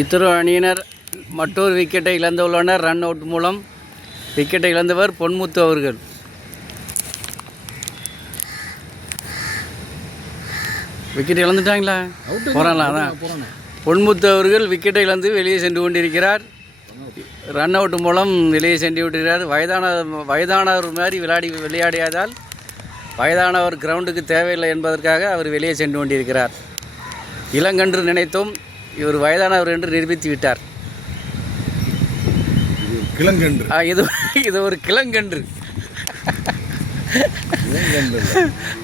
இத்ரோ அணியினர் மற்றொரு விக்கெட்டை இழந்துள்ளனர். ரன் அவுட் மூலம் விக்கெட்டை இழந்தவர் பொன்முத்து அவர்கள். விக்கெட் இழந்துட்டாங்களா? போகிறாங்களா? அதான் பொன்முத்து அவர்கள் விக்கெட்டை இழந்து வெளியே சென்று கொண்டிருக்கிறார். ரன் அவுட் மூலம் வெளியே சென்று விட்டிருக்கிறார். வயதானவர் மாதிரி விளையாடியதால் வயதானவர் கிரவுண்டுக்கு தேவையில்லை என்பதற்காக அவர் வெளியே சென்று கொண்டிருக்கிறார். இளங்கன்று நினைத்தோம், இவர் வயதானவர் என்று நிரூபித்து விட்டார். இது ஒரு கிளங்கன்று.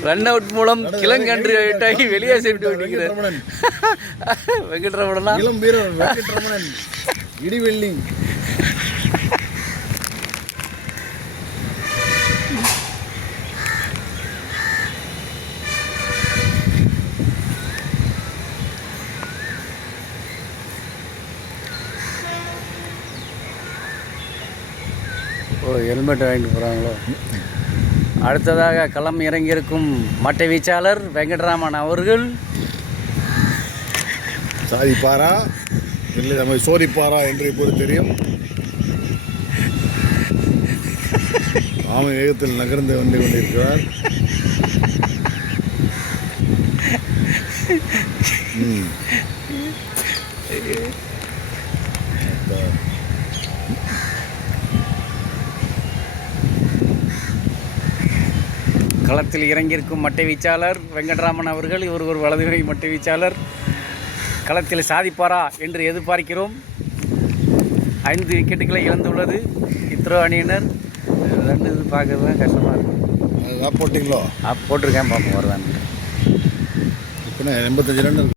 ரன் அவுட் மூலம் கிளங்கன்று விட்டாகி வெளியே சென்று விடுகிறார். வெங்கட்ரமணனா இடிவெள்ளி ஹெல்மெட் வாங்கிட்டு போகிறாங்களோ. அடுத்ததாக களம் இறங்கியிருக்கும் மட்டை வீச்சாளர் வெங்கட்ராமன் அவர்கள். சாதிப்பாரா இல்லை நம்ம சோதிப்பாரா என்று இப்போது தெரியும். ஆமை வேகத்தில் நகர்ந்து வந்து கொண்டிருக்கிறார். களத்தில் இறங்கியிருக்கும் மட்டை வீச்சாளர் வெங்கட்ராமன் அவர்கள். இவர் ஒரு வலதுகை மட்டை வீச்சாளர். களத்தில் சாதிப்பாரா என்று எதிர்பார்க்கிறோம். 5 விக்கெட்டுகளை இழந்துள்ளது இத்ரோ அணியினர். 2 இது பார்க்கறது தான் கஷ்டமாக இருக்கும். போட்டிங்களோ? போட்டிருக்கேன், பார்ப்போம் வருதான்னு. இப்போ 85 ரன்.